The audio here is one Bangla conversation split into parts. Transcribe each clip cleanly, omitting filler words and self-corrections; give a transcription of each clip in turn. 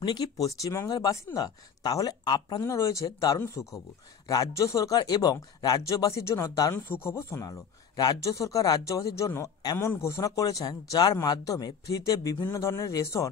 আপনি কি পশ্চিমবঙ্গের বাসিন্দা? তাহলে আপনার জন্য রয়েছে দারুণ সুখবর। রাজ্য সরকার এবং রাজ্যবাসীর জন্য দারুণ সুখবর শোনালো। রাজ্য সরকার রাজ্যবাসীর জন্য এমন ঘোষণা করেছেন যার মাধ্যমে ফ্রিতে বিভিন্ন ধরনের রেশন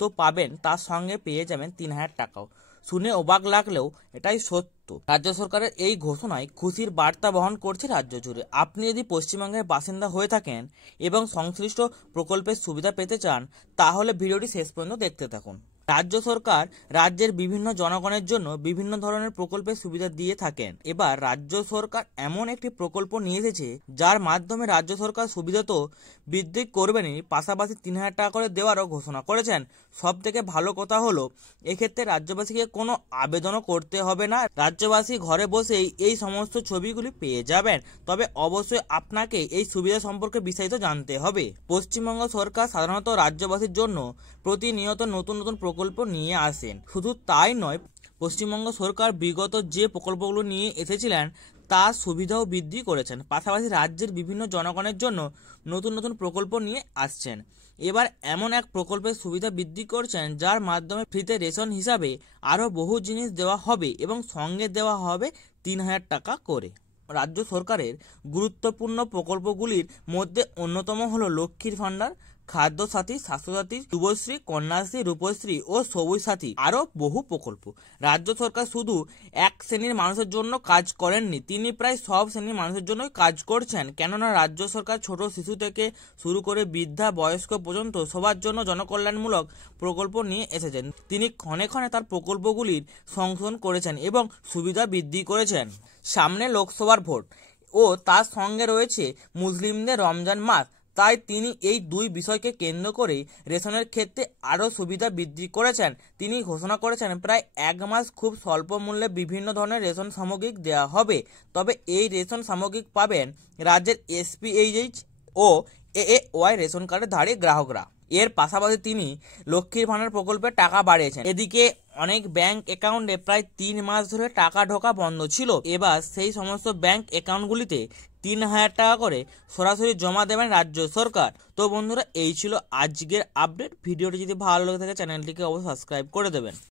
তো পাবেন, তার সঙ্গে পেয়ে যাবেন 3,000 টাকাও। শুনে অবাক লাগলেও এটাই সত্য। রাজ্য সরকারের এই ঘোষণায় খুশির বার্তা বহন করছে রাজ্য জুড়ে। আপনি যদি পশ্চিমবঙ্গের বাসিন্দা হয়ে থাকেন এবং সংশ্লিষ্ট প্রকল্পের সুবিধা পেতে চান, তাহলে ভিডিওটি শেষ পর্যন্ত দেখতে থাকুন। রাজ্য সরকার রাজ্যের বিভিন্ন জনগণের জন্য বিভিন্ন ধরনের প্রকল্পের সুবিধা দিয়ে থাকেন। এবার রাজ্য সরকার এমন একটি প্রকল্প নিয়ে এসেছে যার মাধ্যমে রাজ্য সরকার সুবিধা তো বৃদ্ধি করবেনই, পাশাপাশি 3,000 টাকা করে দেওয়ারও ঘোষণা করেছেন। সব থেকে ভালো কথা হলো এক্ষেত্রে রাজ্যবাসীকে কোনো আবেদনও করতে হবে না। রাজ্যবাসী ঘরে বসেই এই সমস্ত ছবিগুলি পেয়ে যাবেন। তবে অবশ্যই আপনাকে এই সুবিধা সম্পর্কে বিস্তারিত জানতে হবে। পশ্চিমবঙ্গ সরকার সাধারণত রাজ্যবাসীর জন্য প্রতিনিয়ত নতুন নতুন প্রকল্প নিয়ে আসেন। শুধু তাই নয়, পশ্চিমবঙ্গ সরকার বিগত যে প্রকল্পগুলো নিয়ে এসেছিলেন তার সুবিধাও বৃদ্ধি করেছেন। পাশাপাশি রাজ্যের বিভিন্ন জনগণের জন্য নতুন নতুন প্রকল্প নিয়ে আসছেন। এবার এমন এক প্রকল্পের সুবিধা বৃদ্ধি করছেন যার মাধ্যমে ফ্রিতে রেশন হিসাবে আরও বহু জিনিস দেওয়া হবে এবং সঙ্গে দেওয়া হবে 3,000 টাকা করে। রাজ্য সরকারের গুরুত্বপূর্ণ প্রকল্পগুলির মধ্যে অন্যতম হলো লক্ষ্মীর ভাণ্ডার, খাদ্য সাথী, স্বাস্থ্যসাথী, যুবশ্রী, কন্যাশ্রী, রূপশ্রী ও সবুজ সাথী, আরও বহু প্রকল্প। রাজ্য সরকার শুধু এক শ্রেণীর মানুষের জন্য কাজ করেননি, তিনি প্রায় সব শ্রেণীর মানুষের জন্যই কাজ করছেন। কেননা রাজ্য সরকার ছোট শিশু থেকে শুরু করে বৃদ্ধা বয়স্ক পর্যন্ত সবার জন্য জনকল্যাণমূলক প্রকল্প নিয়ে এসেছেন। তিনি ক্ষণে ক্ষণে তার প্রকল্পগুলির সংশোধন করেছেন এবং সুবিধা বৃদ্ধি করেছেন। সামনে লোকসভার ভোট ও তার সঙ্গে রয়েছে মুসলিমদের রমজান মাস, তাই তিনি এই দুই বিষয়কে কেন্দ্র করে রেশনের ক্ষেত্রে আরও সুবিধা বৃদ্ধি করেছেন। তিনি ঘোষণা করেছেন প্রায় 1 মাস খুব স্বল্প মূল্যে বিভিন্ন ধরনের রেশন সামগ্রী দেওয়া হবে। তবে এই রেশন সামগ্রী পাবেন রাজ্যের SPHH ও AAY রেশন কার্ডের ধারী গ্রাহকরা। এর পাশাপাশি তিনি লক্ষ্মীর ভাণ্ডার প্রকল্পে টাকা বাড়িয়েছেন। এদিকে অনেক ব্যাংক অ্যাকাউন্টে প্রায় 3 মাস ধরে টাকা ঢোকা বন্ধ ছিল। এবার সেই সমস্ত ব্যাংক অ্যাকাউন্টগুলিতে 3,000 টাকা করে সরাসরি জমা দেবেন রাজ্য সরকার। তো বন্ধুরা, এই ছিল আজকের আপডেট। ভিডিওটি যদি ভালো লেগে থাকে চ্যানেলটিকে অবশ্যই সাবস্ক্রাইব করে দেবেন।